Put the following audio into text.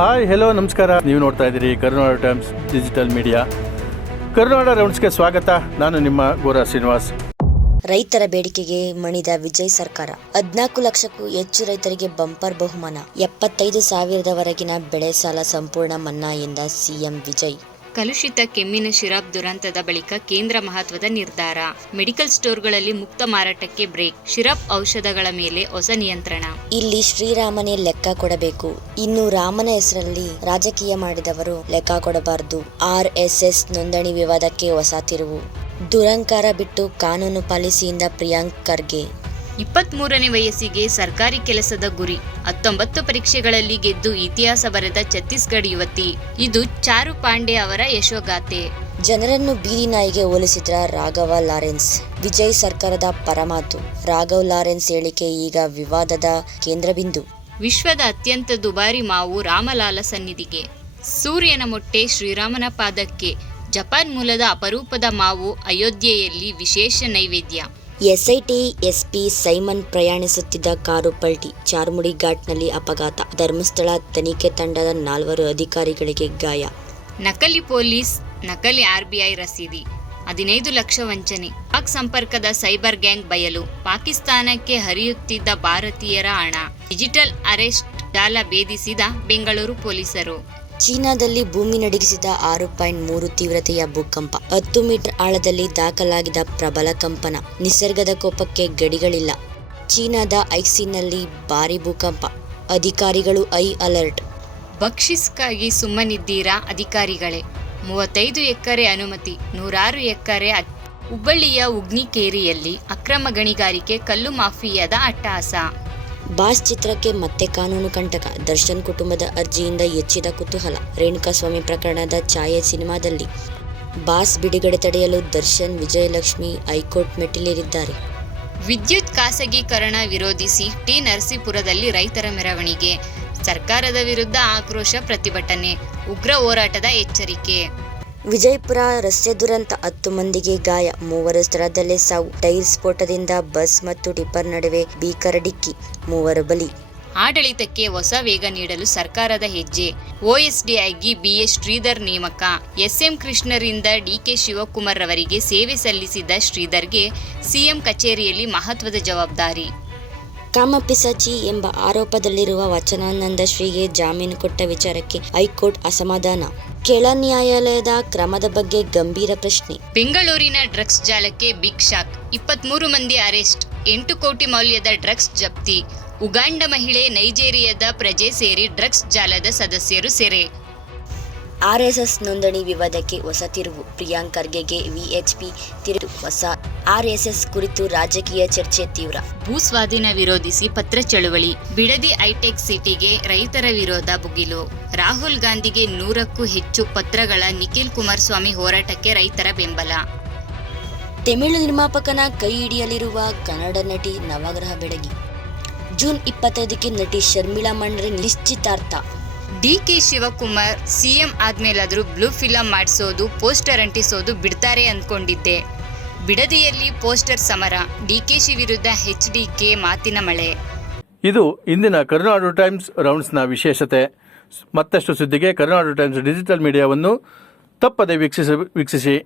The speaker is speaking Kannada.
ಹಾಯ್ ಹೆಲೋ ನಮಸ್ಕಾರ. ನೀವು ನೋಡ್ತಾ ಇದ್ದೀರಿ ಕರುನಾಡ ಟೈಮ್ಸ್ ಡಿಜಿಟಲ್ ಮೀಡಿಯಾ. ಕರುನಾಡ ರೌಂಡ್ಸ್ಗೆ ಸ್ವಾಗತ. ನಾನು ನಿಮ್ಮ ಗೋರಾ ಶ್ರೀನಿವಾಸ್. ರೈತರ ಬೇಡಿಕೆಗೆ ಮಣಿದ ವಿಜಯ್ ಸರ್ಕಾರ. 14 ಲಕ್ಷಕ್ಕೂ ಹೆಚ್ಚು ರೈತರಿಗೆ ಬಂಪರ್ ಬಹುಮಾನ. 75,000ವರೆಗಿನ ಬೆಳೆ ಸಾಲ ಸಂಪೂರ್ಣ ಮನ್ನಾ ಎಂದ ಸಿಎಂ ವಿಜಯ್. ಕಲುಷಿತ ಕೆಮ್ಮಿನ ಸಿರಪ್ ದುರಂತದ ಬಳಿಕ ಕೇಂದ್ರ ಮಹತ್ವದ ನಿರ್ಧಾರ. ಮೆಡಿಕಲ್ ಸ್ಟೋರ್ಗಳಲ್ಲಿ ಮುಕ್ತ ಮಾರಾಟಕ್ಕೆ ಬ್ರೇಕ್. ಸಿರಪ್ ಔಷಧಗಳ ಮೇಲೆ ಹೊಸ ನಿಯಂತ್ರಣ. ಇಲ್ಲಿ ಶ್ರೀರಾಮನೇ ಲೆಕ್ಕ ಕೊಡಬೇಕು. ಇನ್ನು ರಾಮನ ಹೆಸರಲ್ಲಿ ರಾಜಕೀಯ ಮಾಡಿದವರು ಲೆಕ್ಕ ಕೊಡಬಾರದು. RSS ನೋಂದಣಿ ವಿವಾದಕ್ಕೆ ಹೊಸ ತಿರುವು. ದುರಂಕಾರ ಬಿಟ್ಟು ಕಾನೂನು ಪಾಲಿಸಿಯಿಂದ ಪ್ರಿಯಾಂಕ್ ಖರ್ಗೆ. 23ನೇ ವಯಸ್ಸಿಗೆ ಸರ್ಕಾರಿ ಕೆಲಸದ ಗುರಿ. 19 ಪರೀಕ್ಷೆಗಳಲ್ಲಿ ಗೆದ್ದು ಇತಿಹಾಸ ಬರೆದ ಛತ್ತೀಸ್ಗಢ ಯುವತಿ. ಇದು ಚಾರು ಪಾಂಡೆ ಅವರ ಯಶೋಗಾಥೆ. ಜನರನ್ನು ಬೀದಿ ನಾಯಿಗೆ ಹೋಲಿಸಿದ್ರ ರಾಘವ ಲಾರೆನ್ಸ್. ವಿಜಯ್ ಸರ್ಕಾರದ ಪರಮಾತು. ರಾಘವ್ ಲಾರೆನ್ಸ್ ಹೇಳಿಕೆ ಈಗ ವಿವಾದದ ಕೇಂದ್ರಬಿಂದು. ವಿಶ್ವದ ಅತ್ಯಂತ ದುಬಾರಿ ಮಾವು ರಾಮಲಾಲ ಸನ್ನಿಧಿಗೆ. ಸೂರ್ಯನ ಮೊಟ್ಟೆ ಶ್ರೀರಾಮನ ಪಾದಕ್ಕೆ. ಜಪಾನ್ ಮೂಲದ ಅಪರೂಪದ ಮಾವು ಅಯೋಧ್ಯೆಯಲ್ಲಿ ವಿಶೇಷ ನೈವೇದ್ಯ. SIT SP ಸೈಮನ್ ಪ್ರಯಾಣಿಸುತ್ತಿದ್ದ ಕಾರು ಪಲ್ಟಿ. ಚಾರ್ಮುಡಿ ಘಾಟ್ನಲ್ಲಿ ಅಪಘಾತ. ಧರ್ಮಸ್ಥಳ ತನಿಖೆ ತಂಡದ 4 ಅಧಿಕಾರಿಗಳಿಗೆ ಗಾಯ. ನಕಲಿ ಪೊಲೀಸ್, ನಕಲಿ RBI ರಸೀದಿ. 15 ಲಕ್ಷ ವಂಚನೆ. ಪಾಕ್ ಸಂಪರ್ಕದ ಸೈಬರ್ ಗ್ಯಾಂಗ್ ಬಯಲು. ಪಾಕಿಸ್ತಾನಕ್ಕೆ ಹರಿಯುತ್ತಿದ್ದ ಭಾರತೀಯರ ಹಣ. ಡಿಜಿಟಲ್ ಅರೆಸ್ಟ್ ಜಾಲ ಭೇದಿಸಿದ ಬೆಂಗಳೂರು ಪೊಲೀಸರು. ಚೀನಾದಲ್ಲಿ ಭೂಮಿ ನಡುಗಿಸಿದ 6.3 ತೀವ್ರತೆಯ ಭೂಕಂಪ. 10 ಮೀಟರ್ ಆಳದಲ್ಲಿ ದಾಖಲಾಗಿದ್ದ ಪ್ರಬಲ ಕಂಪನ. ನಿಸರ್ಗದ ಕೋಪಕ್ಕೆ ಗಡಿಗಳಿಲ್ಲ. ಚೀನಾದ ಐಕ್ಸಿನಲ್ಲಿ ಭಾರಿ ಭೂಕಂಪ. ಅಧಿಕಾರಿಗಳು ಹೈ ಅಲರ್ಟ್. ಬಕ್ಷಿಸ್ಗಾಗಿ ಸುಮ್ಮನಿದ್ದೀರಾ ಅಧಿಕಾರಿಗಳೇ? 35 ಎಕರೆ ಅನುಮತಿ, 106 ಎಕರೆ. ಹುಬ್ಬಳ್ಳಿಯ ಉಗ್ನಿಕೇರಿಯಲ್ಲಿ ಅಕ್ರಮ ಗಣಿಗಾರಿಕೆ, ಕಲ್ಲು ಮಾಫಿಯಾದ ಅಟ್ಟಹಾಸ. ಬಾಸ್ ಚಿತ್ರಕ್ಕೆ ಮತ್ತೆ ಕಾನೂನು ಕಂಟಕ. ದರ್ಶನ್ ಕುಟುಂಬದ ಅರ್ಜಿಯಿಂದ ಹೆಚ್ಚಿದ ಕುತೂಹಲ. ರೇಣುಕಾಸ್ವಾಮಿ ಪ್ರಕರಣದ ಛಾಯೆ ಸಿನಿಮಾದಲ್ಲಿ. ಬಾಸ್ ಬಿಡುಗಡೆ ತಡೆಯಲು ದರ್ಶನ್, ವಿಜಯಲಕ್ಷ್ಮಿ ಹೈಕೋರ್ಟ್ ಮೆಟ್ಟಿಲೇರಿದ್ದಾರೆ. ವಿದ್ಯುತ್ ಖಾಸಗೀಕರಣ ವಿರೋಧಿಸಿ ಟಿ ನರಸೀಪುರದಲ್ಲಿ ರೈತರ ಮೆರವಣಿಗೆ. ಸರ್ಕಾರದ ವಿರುದ್ಧ ಆಕ್ರೋಶ ಪ್ರತಿಭಟನೆ. ಉಗ್ರ ಹೋರಾಟದ ಎಚ್ಚರಿಕೆ. ವಿಜಯಪುರ ರಸ್ತೆ ದುರಂತ. 10 ಮಂದಿಗೆ ಗಾಯ, 3 ಸ್ಥಳದಲ್ಲೇ ಸಾವು. ಟೈರ್ ಸ್ಫೋಟದಿಂದ ಬಸ್ ಮತ್ತು ಟಿಪ್ಪರ್ ನಡುವೆ ಭೀಕರ ಡಿಕ್ಕಿ, 3 ಬಲಿ. ಆಡಳಿತಕ್ಕೆ ಹೊಸ ವೇಗ ನೀಡಲು ಸರ್ಕಾರದ ಹೆಜ್ಜೆ. OSD ಆಗಿ BS ಶ್ರೀಧರ್ ನೇಮಕ. SM ಕೃಷ್ಣರಿಂದ DK ಶಿವಕುಮಾರ್ ಅವರಿಗೆ ಸೇವೆ ಸಲ್ಲಿಸಿದ್ದ ಶ್ರೀಧರ್ಗೆ CM ಕಚೇರಿಯಲ್ಲಿ ಮಹತ್ವದ ಜವಾಬ್ದಾರಿ. ಕಾಮಪಿಸಾಚಿ ಎಂಬ ಆರೋಪದಲ್ಲಿರುವ ವಚನಾನಂದ ಶ್ರೀಗೆ ಜಾಮೀನು ಕೊಟ್ಟ ವಿಚಾರಕ್ಕೆ ಹೈಕೋರ್ಟ್ ಅಸಮಾಧಾನ. ಕೆಳ ನ್ಯಾಯಾಲಯದ ಕ್ರಮದ ಬಗ್ಗೆ ಗಂಭೀರ ಪ್ರಶ್ನೆ. ಬೆಂಗಳೂರಿನ ಡ್ರಗ್ಸ್ ಜಾಲಕ್ಕೆ ಬಿಗ್ ಶಾಕ್. 23 ಮಂದಿ ಅರೆಸ್ಟ್. 8 ಕೋಟಿ ಮೌಲ್ಯದ ಡ್ರಗ್ಸ್ ಜಪ್ತಿ. ಉಗಾಂಡ ಮಹಿಳೆ, ನೈಜೀರಿಯಾದ ಪ್ರಜೆ ಸೇರಿ ಡ್ರಗ್ಸ್ ಜಾಲದ ಸದಸ್ಯರು ಸೆರೆ. RSS ನೋಂದಣಿ ವಿವಾದಕ್ಕೆ ಹೊಸ ತಿರುವು. ಪ್ರಿಯಾಂಕ್ ಖರ್ಗೆಗೆ VHP ತಿರುವು. ಹೊಸ RSS ಕುರಿತು ರಾಜಕೀಯ ಚರ್ಚೆ ತೀವ್ರ. ಭೂಸ್ವಾಧೀನ ವಿರೋಧಿಸಿ ಪತ್ರ ಚಳುವಳಿ. ಬಿಡದಿ ಹೈಟೆಕ್ ಸಿಟಿಗೆ ರೈತರ ವಿರೋಧ ಭುಗಿಲು. ರಾಹುಲ್ ಗಾಂಧಿಗೆ 100ಕ್ಕೂ ಹೆಚ್ಚು ಪತ್ರಗಳ. ನಿಖಿಲ್ ಕುಮಾರಸ್ವಾಮಿ ಹೋರಾಟಕ್ಕೆ ರೈತರ ಬೆಂಬಲ. ತಮಿಳು ನಿರ್ಮಾಪಕನ ಕೈ ಹಿಡಿಯಲಿರುವ ಕನ್ನಡ ನಟಿ ನವಗ್ರಹ ಬೆಡಗಿ. ಜೂನ್ 25ಕ್ಕೆ ನಟಿ ಶರ್ಮಿಳಾ ಮಂಡ್ರೆ ನಿಶ್ಚಿತಾರ್ಥ. DK ಶಿವಕುಮಾರ್ CM ಆದ್ಮೇಲಾದ್ರೂ ಬ್ಲೂ ಫಿಲಂ ಮಾಡಿಸೋದು, ಪೋಸ್ಟರ್ ಅಂಟಿಸೋದು ಬಿಡ್ತಾರೆ ಅಂದ್ಕೊಂಡಿದ್ದೆ. ಬಿಡದಿಯಲ್ಲಿ ಪೋಸ್ಟರ್ ಸಮರ. DKಶಿ ವಿರುದ್ಧ HDK ಮಾತಿನ ಮಳೆ. ಇದು ಇಂದಿನ ಕರುನಾಡು ಟೈಮ್ಸ್ ರೌಂಡ್ಸ್ನ ವಿಶೇಷತೆ. ಮತ್ತಷ್ಟು ಸುದ್ದಿಗೆ ಕರುನಾಡು ಟೈಮ್ಸ್ ಡಿಜಿಟಲ್ ಮೀಡಿಯಾವನ್ನು ತಪ್ಪದೆ ವೀಕ್ಷಿಸಿ.